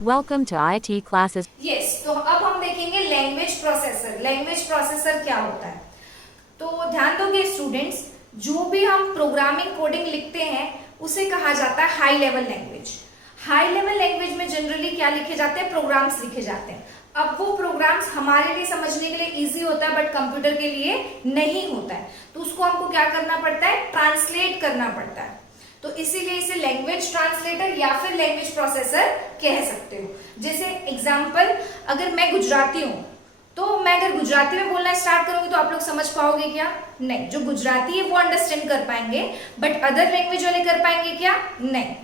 Welcome to IIT classes. Yes, तो अब हम देखेंगे लैंग्वेज प्रोसेसर। लैंग्वेज प्रोसेसर क्या होता है? तो ध्यान दोगे स्टूडेंट्स, जो भी हम प्रोग्रामिंग कोडिंग लिखते हैं उसे कहा जाता है high level language. High level language में जनरली क्या लिखे जाते हैं? प्रोग्राम्स लिखे जाते हैं। अब वो प्रोग्राम्स हमारे लिए समझने के लिए इजी होता है बट कंप्यूटर के लिए नहीं होता है, तो उसको हमको क्या करना पड़ता है? ट्रांसलेट करना पड़ता है। तो इसीलिए इसे लैंग्वेज ट्रांसलेटर या फिर लैंग्वेज प्रोसेसर कह सकते हो। जैसे एग्जांपल, अगर मैं गुजराती हूं तो मैं अगर गुजराती में बोलना स्टार्ट करूंगी तो आप लोग समझ पाओगे क्या? नहीं। जो गुजराती है वो अंडरस्टैंड कर पाएंगे बट अदर लैंग्वेज वाले कर पाएंगे क्या? नहीं।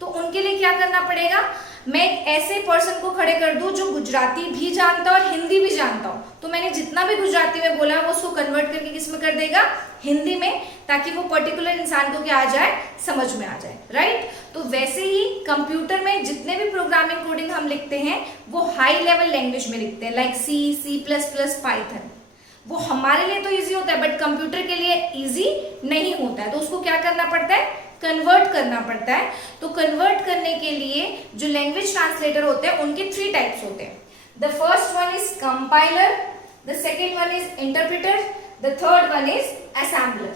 तो उनके लिए क्या करना पड़ेगा? मैं एक ऐसे पर्सन को खड़े कर दूं जो गुजराती भी जानता और हिंदी भी जानता हो, तो मैंने जितना भी गुजराती में बोला वो उसको कन्वर्ट करके किस में कर देगा? हिंदी में, ताकि वो पर्टिकुलर इंसान को क्या आ जाए? समझ में आ जाए, राइट? तो वैसे ही कंप्यूटर में जितने भी प्रोग्रामिंग कोडिंग हम लिखते हैं वो हाई लेवल लैंग्वेज में लिखते हैं, like C plus plus, Python. वो हमारे लिए तो इजी होता है बट कंप्यूटर के लिए इजी नहीं होता है, तो उसको क्या करना पड़ता है? कन्वर्ट करना पड़ता है। तो कन्वर्ट करने के लिए जो लैंग्वेज ट्रांसलेटर होते हैं उनके 3 टाइप्स होते हैं। The first one is compiler, the second one is interpreter, the third one is assembler.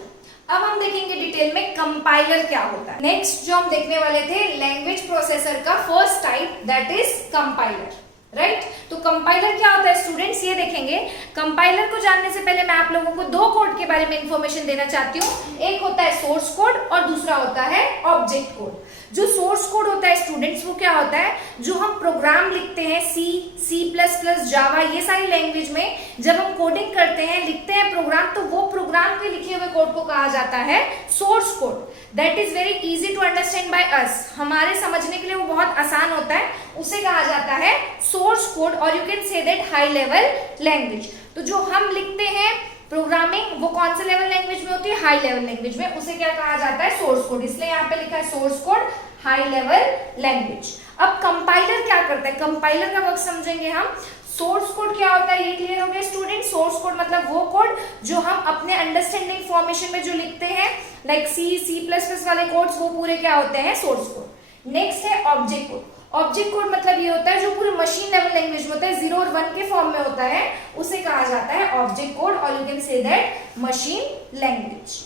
अब हम देखेंगे डिटेल में कंपाइलर क्या होता है। नेक्स्ट जो हम देखने वाले थे लैंग्वेज प्रोसेसर का first type, that is compiler, right? तो कंपाइलर क्या होता है स्टूडेंट्स, ये देखेंगे। कंपाइलर को जानने से पहले मैं आप लोगों को 2 कोड के बारे में इंफॉर्मेशन देना चाहती हूँ। एक होता है सोर्स कोड और दूसरा होता है ऑब्जेक्ट कोड। जो सोर्स कोड होता है स्टूडेंट्स वो क्या होता है? जो हम प्रोग्राम लिखते हैं सी प्लस प्लस, जावा, ये सारी लैंग्वेज में जब हम कोडिंग करते हैं, लिखते हैं प्रोग्राम, तो वो प्रोग्राम के लिखे हुए कोड को कहा जाता है source code. That is very easy to understand by us, हमारे समझने के लिए वो बहुत आसान होता है, उसे कहा जाता है सोर्स कोड, और you can say that high level language. तो जो हम लिखते हैं प्रोग्रामिंग वो कौन से लेवल लैंग्वेज में होती है? हाई लेवल लैंग्वेज में, उसे क्या कहा जाता है? Source code. इसलिए यहाँ पे लिखा है source code high level language. अब कंपाइलर क्या करता है? कंपाइलर का वर्क समझेंगे हम। सोर्स कोड क्या होता है ये क्लियर हो गया स्टूडेंट? सोर्स कोड मतलब वो कोड जो हम अपने अंडरस्टैंडिंग फॉर्मेशन में जो लिखते हैं, लाइक सी प्लस प्लस वाले कोड्स, वो पूरे क्या होते हैं? Source code. नेक्स्ट है ऑब्जेक्ट कोड। ऑब्जेक्ट कोड मतलब ये होता है जो पूरे मशीन लेवल लैंग्वेज में होता है, 0 और 1 के फॉर्म में होता है, उसे कहा जाता है ऑब्जेक्ट कोड, और you can say that machine language.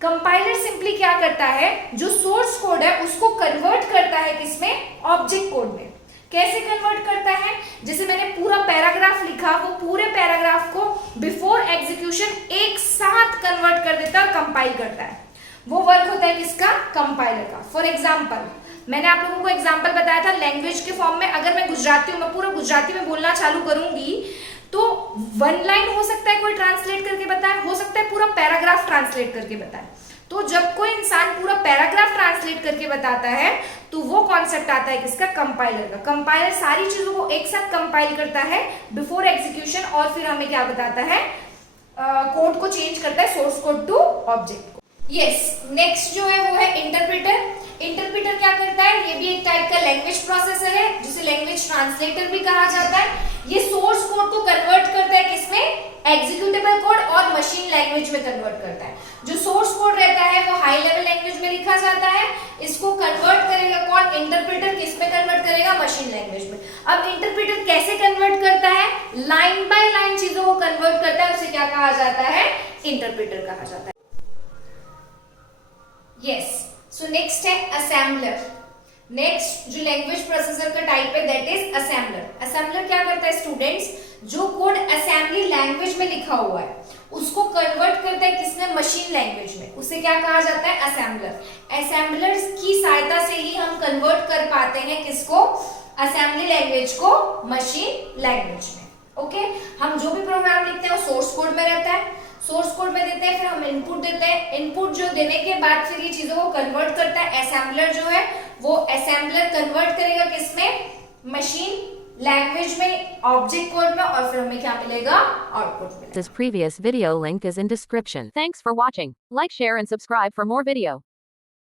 Compiler simply क्या करता है? जो सोर्स कोड है उसको कन्वर्ट करता है किसमें? ऑब्जेक्ट कोड में। कैसे कन्वर्ट करता है? जैसे मैंने पूरा पैराग्राफ लिखा, वो पूरे पैराग्राफ को बिफोर एग्जीक्यूशन एक साथ कन्वर्ट कर देता है और कंपाइल करता है। वो वर्क होता है किसका? कंपाइलर का। फॉर एग्जाम्पल, मैंने आप लोगों को एग्जाम्पल बताया था लैंग्वेज के फॉर्म में। अगर मैं गुजराती हूँ, मैं पूरा गुजराती में बोलना चालू करूंगी तो 1 लाइन हो सकता है कोई ट्रांसलेट करके बताए, हो सकता है पूरा पैराग्राफ ट्रांसलेट करके बताए। तो जब कोई इंसान पूरा पैराग्राफ ट्रांसलेट करके बताता है तो वो कॉन्सेप्ट आता है किसका? कंपाइलर का। कंपाइलर सारी चीजों को एक साथ कंपाइल करता है बिफोर एग्जीक्यूशन, और फिर हमें क्या बताता है? कोड को चेंज करता है source code to object code. Yes, next जो है वो है इंटरप्रेटर। इंटरप्रेटर क्या करता है? ये भी एक टाइप का लैंग्वेज प्रोसेसर है जिसे लैंग्वेज ट्रांसलेटर भी कहा जाता है। ये सोर्स कोड को कन्वर्ट करता है किसमें? एग्जीक्यूटेबल कोड और मशीन लैंग्वेज में कन्वर्ट करता है। जो सोर्स कोड रहता है वो हाई लेवल लैंग्वेज में लिखा जाता है, इसको कन्वर्ट करेगा कौन? इंटरप्रेटर। किसमें कन्वर्ट करेगा? मशीन लैंग्वेज में। अब इंटरप्रेटर कैसे कन्वर्ट करता है? लाइन बाय लाइन चीजों को कन्वर्ट करता है, उसे क्या कहा जाता है? इंटरप्रेटर कहा जाता है। यस, सो नेक्स्ट है असेंबलर। नेक्स्ट जो लैंग्वेज प्रोसेसर का टाइप है दैट इज असेंबलर। असेंबलर क्या करता है स्टूडेंट्स? जो कोड असेंबली लैंग्वेज में लिखा हुआ है उसको कन्वर्ट करता है किसमें? मशीन लैंग्वेज में, उसे क्या कहा जाता है? असेंबलर। असेंबलर्स की सहायता से ही हम कन्वर्ट कर पाते हैं किसको? असेंबली लैंग्वेज को मशीन लैंग्वेज में। ओके, हम जो भी प्रोग्राम लिखते हैं वो सोर्स कोड में रहता है, सोर्स कोड में देते हैं, फिर हम इनपुट देते हैं, इनपुट जो देने के बाद फिर ये चीजों को कन्वर्ट करता है। असेंबलर जो है वो असेंबलर कन्वर्ट करेगा किसमें? मशीन लैंग्वेज में, ऑब्जेक्ट कोड में, और फिर हमें क्या मिलेगा? आउटपुट मिलेगा। This previous video link is in description. Thanks for watching. Like, share and subscribe for more video.